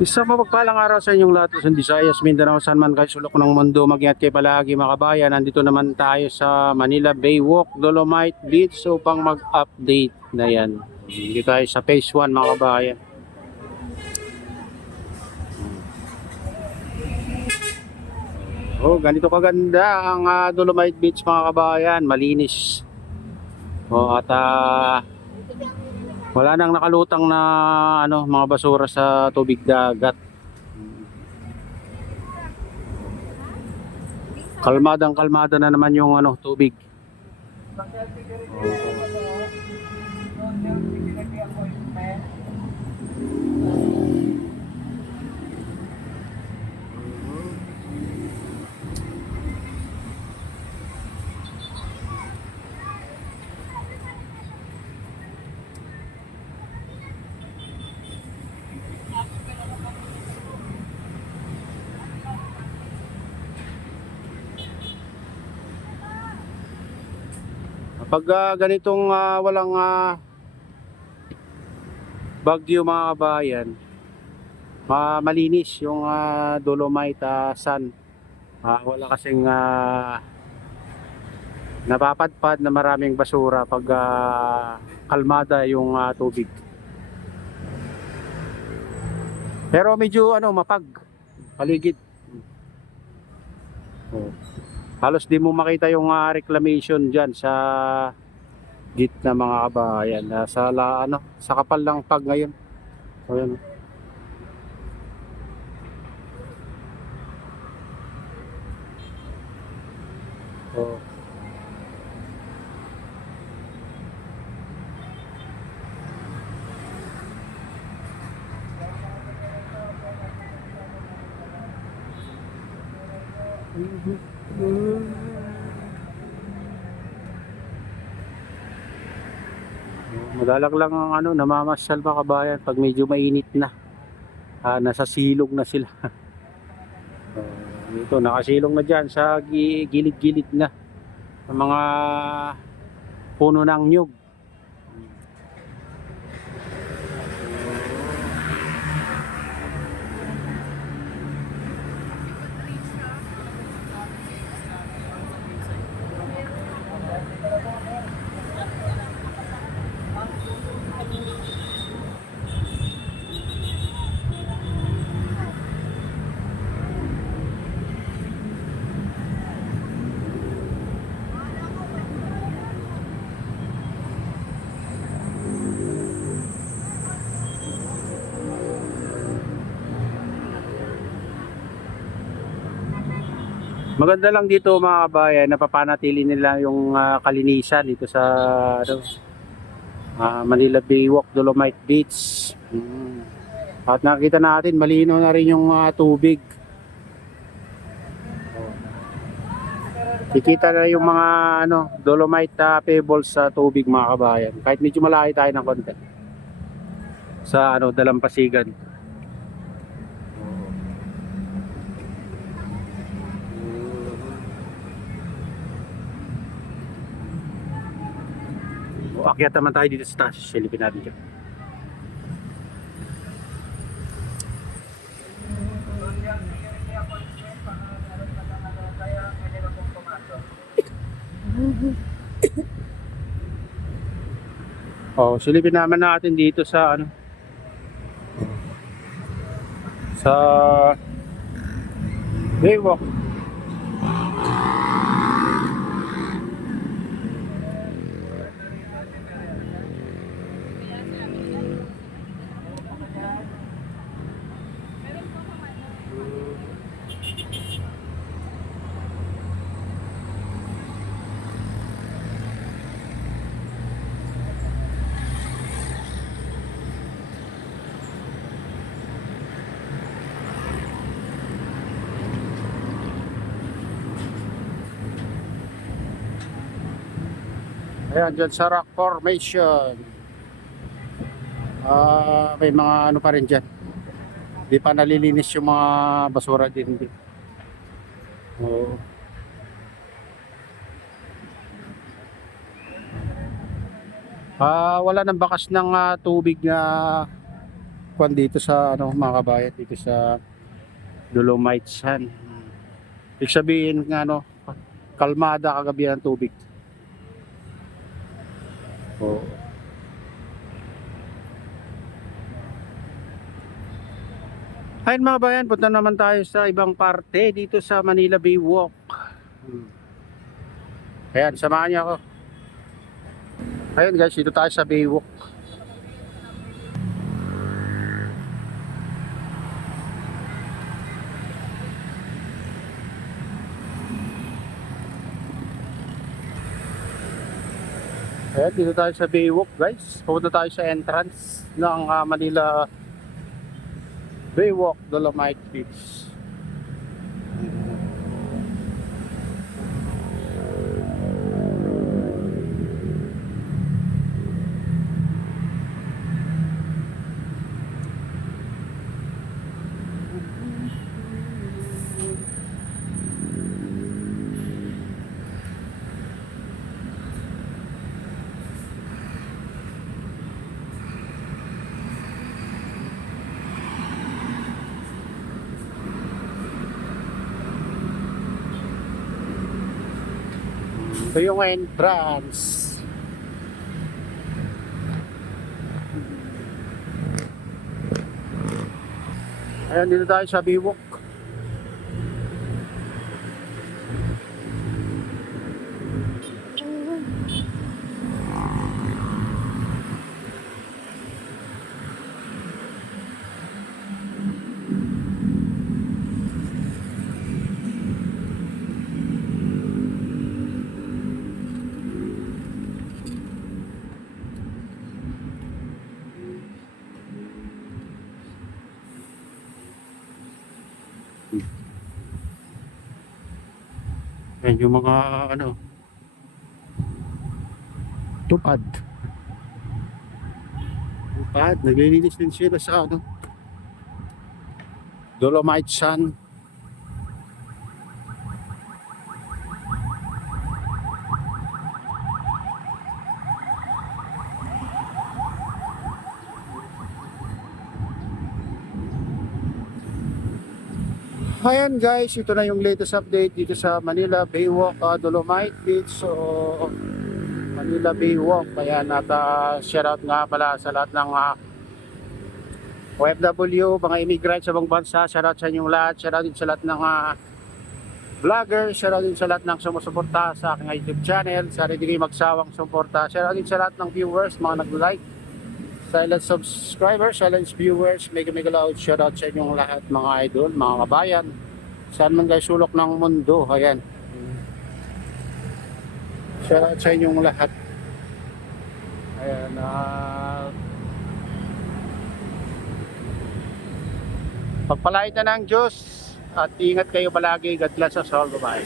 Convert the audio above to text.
Isang mapagpalang araw sa inyong lahat, Luzon, Visayas, Mindanao, saan man kayo sulok ng mundo. Mag-ingat kayo palagi mga kabayan. Nandito naman tayo sa Manila Baywalk, Dolomite Beach upang mag-update na yan. Dito tayo sa phase 1 mga kabayan. Oh, ganito kaganda ang Dolomite Beach mga kabayan. Malinis. Oh, at wala nang nakalutang na mga basura sa tubig dagat. Kalmadang kalmada na naman yung tubig. Pag ganitong walang bagyo mga kabayan, malinis yung Dolomite Sun. Wala kasing napapadpad na maraming basura pag kalmada yung tubig. Pero medyo mapag paligid. Oh. Halos di mo makita yung reclamation diyan sa gitna mga kabayan. Sa kapal lang pag ngayon. So, yan. Oh. Madalag lang ang namamasyal mga kabayan pag medyo mainit na. Nasa silong na sila. Ito nakasilong na diyan sa gilid-gilid na ng mga puno ng nyug. Maganda lang dito mga kabayan, napapanatili nila yung kalinisan dito sa Manila Baywalk, Dolomite Beach. At nakita natin malinaw na rin yung tubig. Kikita na yung mga Dolomite pebbles sa tubig mga kabayan. Kahit medyo malayo tayo ng konti sa Dalampasigan. Akyat naman tayo dito sa taas. Silipin natin dyan. Silipin naman natin dito sa sa Baywalk. Ayan, dyan sa rock formation. May mga pa rin dyan. Di pa nalilinis yung mga basura din. Oh. Wala nang bakas ng tubig na kwan dito sa ano mga kabayan, dito sa Dolomite Sun. Ibig sabihin nga ano, kalmada kagabi ang tubig. Oo. Ayun mga bayan, punta naman tayo sa ibang parte dito sa Manila Bay Walk. Ayan, samahan niyo ako. Ayun guys, dito tayo sa Bay Walk. Ayan, dito tayo sa Bay Walk guys. Pupunta tayo sa entrance ng Manila Bay Walk, Dolomite Beach. Ito yung entrance. Ayan, dito tayo sa Bay Walk. Ayan yung mga ano, tupad. Tupad, naglilinis din sila sa ano, Dolomite Sun. Ayan guys, ito na yung latest update dito sa Manila Bay Walk, Dolomite Beach. So, Manila Bay Walk. Ayan, at shoutout nga pala sa lahat ng OFW, mga immigrants sa ibang bansa. Shoutout sa inyong lahat. Shoutout din sa lahat ng vlogger. Shoutout din sa lahat ng sumusuporta sa aking YouTube channel. Sana hindi kayo magsawang suporta. Shoutout din sa lahat ng viewers, mga nag-like, silent subscribers, silent viewers, mega loud shoutout sa inyong lahat mga idol, mga kabayan, saan man guys sulok ng mundo. Ayan, shoutout sa inyong lahat. Ayan, pagpalain na ng Diyos at ingat kayo palagi. God bless us all. Bye.